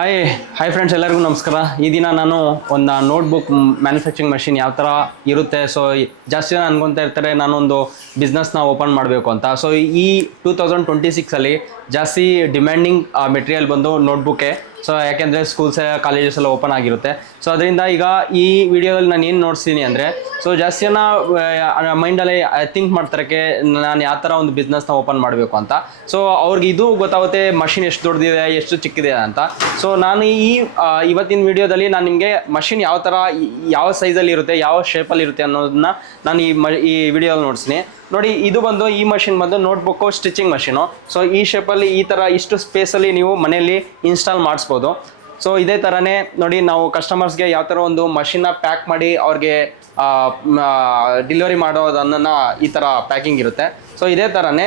Hi hi friends, ಎಲ್ಲರಿಗೂ ನಮಸ್ಕಾರ. ಈ ದಿನ ನಾನು ಒಂದು ನೋಟ್ಬುಕ್ ಮ್ಯಾನುಫ್ಯಾಕ್ಚರಿಂಗ್ ಮಷಿನ್ ಯಾವ ಥರ ಇರುತ್ತೆ. ಸೊ ಜಾಸ್ತಿ ಜನ ಅನ್ಕೊತಾ ಇರ್ತಾರೆ ನಾನೊಂದು ಬಿಸ್ನೆಸ್ನ ಓಪನ್ ಮಾಡಬೇಕು ಅಂತ. ಸೊ ಈ 2026 ಜಾಸ್ತಿ ಡಿಮ್ಯಾಂಡಿಂಗ್ ಮೆಟೀರಿಯಲ್ ಬಂದು ನೋಟ್ಬುಕ್ಕೆ. ಸೊ ಯಾಕೆಂದರೆ ಸ್ಕೂಲ್ಸ್ ಕಾಲೇಜಸ್ ಎಲ್ಲ ಓಪನ್ ಆಗಿರುತ್ತೆ. ಸೊ ಅದರಿಂದ ಈಗ ಈ ವಿಡಿಯೋದಲ್ಲಿ ನಾನು ಏನು ನೋಡ್ತೀನಿ ಅಂದರೆ, ಸೊ ಜಾಸ್ತಿ ಜನ ಮೈಂಡಲ್ಲಿ ಥಿಂಕ್ ಮಾಡ್ತಾರಕ್ಕೆ ನಾನು ಯಾವ ಥರ ಒಂದು ಬಿಸ್ನೆಸ್ನ ಓಪನ್ ಮಾಡಬೇಕು ಅಂತ. ಸೊ ಅವ್ರಿಗೆ ಇದು ಗೊತ್ತಾಗುತ್ತೆ ಮಷಿನ್ ಎಷ್ಟು ದೊಡ್ಡದಿದೆ, ಎಷ್ಟು ಚಿಕ್ಕಿದೆ ಅಂತ. ಸೊ ನಾನು ಇವತ್ತಿನ ವಿಡಿಯೋದಲ್ಲಿ ನಾನು ನಿಮಗೆ ಮಷಿನ್ ಯಾವ ಥರ, ಯಾವ ಸೈಜಲ್ಲಿ ಇರುತ್ತೆ, ಯಾವ ಶೇಪಲ್ಲಿ ಇರುತ್ತೆ ಅನ್ನೋದನ್ನ ನಾನು ಈ ವಿಡಿಯೋದಲ್ಲಿ ನೋಡ್ತೀನಿ. ನೋಡಿ, ಇದು ಬಂದು ಈ ಮಷಿನ್ ಬಂದು ನೋಟ್ಬುಕ್ಕು ಸ್ಟಿಚಿಂಗ್ ಮಷೀನು. ಸೊ ಈ ಶೇಪಲ್ಲಿ ಈ ಥರ ಇಷ್ಟು ಸ್ಪೇಸಲ್ಲಿ ನೀವು ಮನೆಯಲ್ಲಿ ಇನ್ಸ್ಟಾಲ್ ಮಾಡಿಸ್ಬೋದು. ಸೊ ಇದೇ ಥರನೇ ನೋಡಿ, ನಾವು ಕಸ್ಟಮರ್ಸ್ಗೆ ಯಾವ ಥರ ಒಂದು ಮಷಿನ್ನ ಪ್ಯಾಕ್ ಮಾಡಿ ಅವ್ರಿಗೆ ಡೆಲಿವರಿ ಮಾಡೋದನ್ನು ಈ ಥರ ಪ್ಯಾಕಿಂಗ್ ಇರುತ್ತೆ. ಸೊ ಇದೇ ಥರನೇ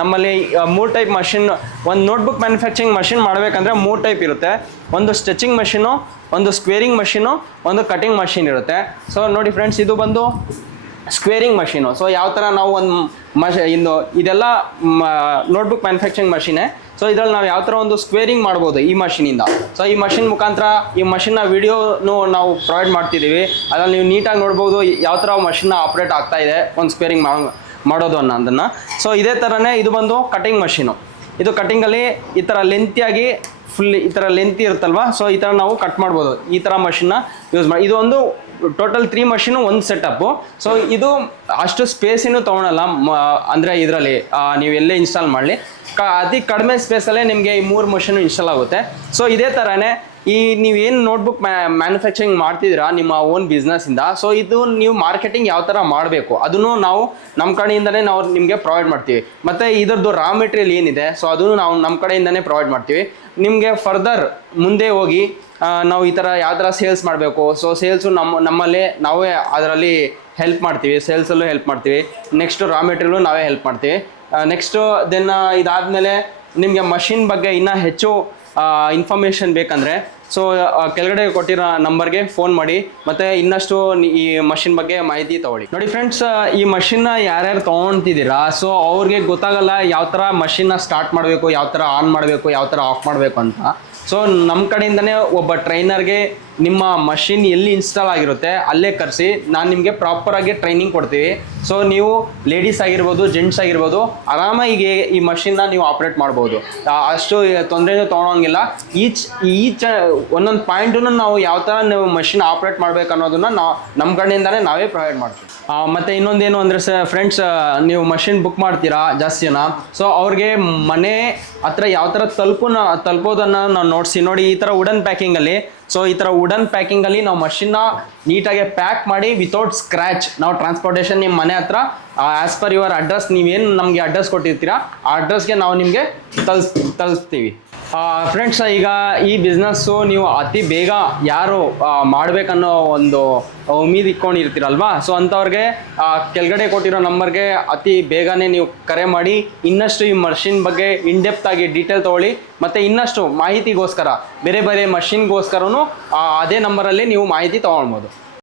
ನಮ್ಮಲ್ಲಿ 3 ಟೈಪ್ ಮಷಿನ್, ಒಂದು ನೋಟ್ಬುಕ್ ಮ್ಯಾನುಫ್ಯಾಕ್ಚರಿಂಗ್ ಮಷಿನ್ ಮಾಡಬೇಕಂದ್ರೆ 3 ಟೈಪ್ ಇರುತ್ತೆ. ಒಂದು ಸ್ಟಿಚಿಂಗ್ ಮಷೀನು, ಒಂದು ಸ್ಕ್ವೇರಿಂಗ್ ಮಷೀನು, ಒಂದು ಕಟಿಂಗ್ ಮಷೀನ್ ಇರುತ್ತೆ. ಸೊ ನೋಡಿ ಫ್ರೆಂಡ್ಸ್, ಇದು ಬಂದು ಸ್ಕ್ವೇರಿಂಗ್ ಮಷೀನು. ಸೊ ಯಾವ ಥರ ನಾವು ಒಂದು ಇದೆಲ್ಲ ನೋಟ್ಬುಕ್ ಮ್ಯಾನುಫ್ಯಾಕ್ಚರಿಂಗ್ ಮಷೀನೇ. ಸೊ ಇದರಲ್ಲಿ ನಾವು ಯಾವ ಥರ ಒಂದು ಸ್ಕ್ವೇರಿಂಗ್ ಮಾಡ್ಬೋದು ಈ ಮಷೀನಿಂದ. ಸೊ ಈ ಮಷಿನ್ ಮುಖಾಂತರ ಈ ಮಷಿನ್ನ ವಿಡಿಯೋನು ನಾವು ಪ್ರೊವೈಡ್ ಮಾಡ್ತಿದ್ದೀವಿ. ಅದರಲ್ಲಿ ನೀವು ನೀಟಾಗಿ ನೋಡ್ಬೋದು ಯಾವ ಥರ ಮಷಿನ್ನ ಆಪ್ರೇಟ್ ಆಗ್ತಾ ಇದೆ ಒಂದು ಸ್ಕ್ವೇರಿಂಗ್ ಮಾಡೋದು ಅನ್ನೋದನ್ನು. ಸೊ ಇದೇ ಥರನೇ ಇದು ಬಂದು ಕಟಿಂಗ್ ಮಷೀನು. ಇದು ಕಟಿಂಗಲ್ಲಿ ಈ ಥರ ಲೆಂತಿಯಾಗಿ ಫುಲ್ ಈ ಥರ ಲೆಂತಿ ಇರುತ್ತಲ್ವ. ಸೊ ಈ ಥರ ನಾವು ಕಟ್ ಮಾಡ್ಬೋದು. ಈ ಥರ ಮಷಿನ್ನ ಯೂಸ್ ಮಾಡಿ. ಇದು ಒಂದು ಟೋಟಲ್ 3 ಮಷೀನು ಒಂದು ಸೆಟಪ್ಪು. ಸೊ ಇದು ಅಷ್ಟು ಸ್ಪೇಸಿನೂ ತೊಗೊಳಲ್ಲ. ಅಂದರೆ ಇದರಲ್ಲಿ ನೀವು ಎಲ್ಲೇ ಇನ್ಸ್ಟಾಲ್ ಮಾಡಲಿ ಅತಿ ಕಡಿಮೆ ಸ್ಪೇಸಲ್ಲೇ ನಿಮಗೆ ಈ 3 ಮಷೀನು ಇನ್ಸ್ಟಾಲ್ ಆಗುತ್ತೆ. ಸೊ ಇದೇ ಥರನೇ ನೀವೇನು ನೋಟ್ಬುಕ್ ಮ್ಯಾನುಫ್ಯಾಕ್ಚರಿಂಗ್ ಮಾಡ್ತಿದ್ದೀರಾ ನಿಮ್ಮ ಓನ್ ಬಿಸ್ನೆಸ್ಸಿಂದ, ಸೊ ಇದು ನೀವು ಮಾರ್ಕೆಟಿಂಗ್ ಯಾವ ಥರ ಮಾಡಬೇಕು ಅದನ್ನು ನಾವು ನಮ್ಮ ಕಡೆಯಿಂದನೇ ನಾವು ನಿಮಗೆ ಪ್ರೊವೈಡ್ ಮಾಡ್ತೀವಿ. ಮತ್ತು ಇದರದ್ದು ರಾ ಮೆಟೀರಿಯಲ್ ಏನಿದೆ, ಸೊ ಅದನ್ನು ನಾವು ನಮ್ಮ ಕಡೆಯಿಂದನೇ ಪ್ರೊವೈಡ್ ಮಾಡ್ತೀವಿ. ನಿಮಗೆ ಫರ್ದರ್ ಮುಂದೆ ಹೋಗಿ ನಾವು ಈ ಥರ ಯಾವ ಥರ ಸೇಲ್ಸ್ ಮಾಡಬೇಕು, ಸೊ ಸೇಲ್ಸು ನಮ್ಮಲ್ಲೇ ನಾವೇ ಅದರಲ್ಲಿ ಹೆಲ್ಪ್ ಮಾಡ್ತೀವಿ, ಸೇಲ್ಸಲ್ಲೂ ಹೆಲ್ಪ್ ಮಾಡ್ತೀವಿ. ನೆಕ್ಸ್ಟು ರಾ ಮೆಟೀರಿಯಲು ನಾವೇ ಹೆಲ್ಪ್ ಮಾಡ್ತೀವಿ. ನೆಕ್ಸ್ಟು ದೆನ್ ಇದಾದಮೇಲೆ ನಿಮಗೆ ಮಷಿನ್ ಬಗ್ಗೆ ಇನ್ನೂ ಹೆಚ್ಚು ಇನ್ಫಾರ್ಮೇಷನ್ ಬೇಕಂದರೆ ಸೊ ಕೆಳಗಡೆ ಕೊಟ್ಟಿರೋ ನಂಬರ್ಗೆ ಫೋನ್ ಮಾಡಿ ಮತ್ತು ಇನ್ನಷ್ಟು ಈ ಮಷಿನ್ ಬಗ್ಗೆ ಮಾಹಿತಿ ತೊಗೊಳ್ಳಿ. ನೋಡಿ ಫ್ರೆಂಡ್ಸ್, ಈ ಮಷಿನ್ನ ಯಾರ್ಯಾರು ತೊಗೊಳ್ತಿದ್ದೀರಾ, ಸೊ ಅವ್ರಿಗೆ ಗೊತ್ತಾಗಲ್ಲ ಯಾವ ಥರ ಮಷಿನ್ನ ಸ್ಟಾರ್ಟ್ ಮಾಡಬೇಕು, ಯಾವ ಥರ ಆನ್ ಮಾಡಬೇಕು, ಯಾವ ಥರ ಆಫ್ ಮಾಡಬೇಕು ಅಂತ. ಸೊ ನಮ್ಮ ಕಡೆಯಿಂದನೇ ಒಬ್ಬ ಟ್ರೈನರ್ಗೆ ನಿಮ್ಮ ಮಷಿನ್ ಎಲ್ಲಿ ಇನ್ಸ್ಟಾಲ್ ಆಗಿರುತ್ತೆ ಅಲ್ಲೇ ಕರೆಸಿ ನಾನು ನಿಮಗೆ ಪ್ರಾಪರಾಗಿ ಟ್ರೈನಿಂಗ್ ಕೊಡ್ತೀವಿ. ಸೊ ನೀವು ಲೇಡೀಸ್ ಆಗಿರ್ಬೋದು, ಜೆಂಟ್ಸ್ ಆಗಿರ್ಬೋದು, ಆರಾಮಾಗಿ ಈ ಮಷಿನ್ನ ನೀವು ಆಪ್ರೇಟ್ ಮಾಡ್ಬೋದು. ಅಷ್ಟು ತೊಂದರೆನೂ ತೊಗೊಳಂಗಿಲ್ಲ. ಈಚ್ ಒಂದೊಂದು ಪಾಯಿಂಟನ್ನು ನಾವು ಯಾವ ಥರ ನೀವು ಮಷಿನ್ ಆಪ್ರೇಟ್ ಮಾಡ್ಬೇಕು ಅನ್ನೋದನ್ನು ನಮ್ಮ ಕಡೆಯಿಂದನೇ ನಾವೇ ಪ್ರೊವೈಡ್ ಮಾಡ್ತೀವಿ. ಮತ್ತು ಇನ್ನೊಂದೇನು ಅಂದರೆ ಫ್ರೆಂಡ್ಸ್, ನೀವು ಮಷಿನ್ ಬುಕ್ ಮಾಡ್ತೀರಾ ಜಾಸ್ತಿ ಜನ, ಸೊ ಅವ್ರಿಗೆ ಮನೆ ಹತ್ರ ಯಾವ ಥರ ತಲುಪೋದನ್ನು ನಾವು ನೋಡಿಸಿ. ನೋಡಿ, ಈ ಥರ ವುಡನ್ ಪ್ಯಾಕಿಂಗಲ್ಲಿ, ಸೊ ಈ ಥರ ವುಡನ್ ಪ್ಯಾಕಿಂಗಲ್ಲಿ ನಾವು ಮಷಿನ್ನ ನೀಟಾಗಿ ಪ್ಯಾಕ್ ಮಾಡಿ ವಿತೌಟ್ ಸ್ಕ್ರ್ಯಾಚ್ ನಾವು ಟ್ರಾನ್ಸ್ಪೋರ್ಟೇಷನ್ ನಿಮ್ಮ ಮನೆ ಹತ್ರ ಆ್ಯಸ್ ಪರ್ ಯುವರ್ ಅಡ್ರೆಸ್, ನೀವೇನು ನಮಗೆ ಅಡ್ರೆಸ್ ಕೊಟ್ಟಿರ್ತೀರಾ ಆ ಅಡ್ರೆಸ್ಗೆ ನಾವು ನಿಮಗೆ ತಲುಪಿಸ್ತೀವಿ. ಫ್ರೆಂಡ್ಸ್, ಈಗ ಈ ಬಿಸ್ನೆಸ್ಸು ನೀವು ಅತಿ ಬೇಗ ಯಾರು ಮಾಡಬೇಕನ್ನೋ ಒಂದು ಉಮೀದು ಇಟ್ಕೊಂಡಿರ್ತೀರಲ್ವಾ, ಸೊ ಅಂಥವ್ರಿಗೆ ಕೆಳಗಡೆ ಕೊಟ್ಟಿರೋ ನಂಬರ್ಗೆ ಅತಿ ಬೇಗನೆ ನೀವು ಕರೆ ಮಾಡಿ ಇನ್ನಷ್ಟು ಈ ಮಷಿನ್ ಬಗ್ಗೆ ಇನ್ಡೆಪ್ತ್ ಆಗಿ ಡೀಟೇಲ್ ತೊಗೊಳ್ಳಿ. ಮತ್ತು ಇನ್ನಷ್ಟು ಮಾಹಿತಿಗೋಸ್ಕರ ಬೇರೆ ಬೇರೆ ಮಷಿನ್ಗೋಸ್ಕರನೂ ಅದೇ ನಂಬರಲ್ಲಿ ನೀವು ಮಾಹಿತಿ ತೊಗೊಳ್ಬೋದು.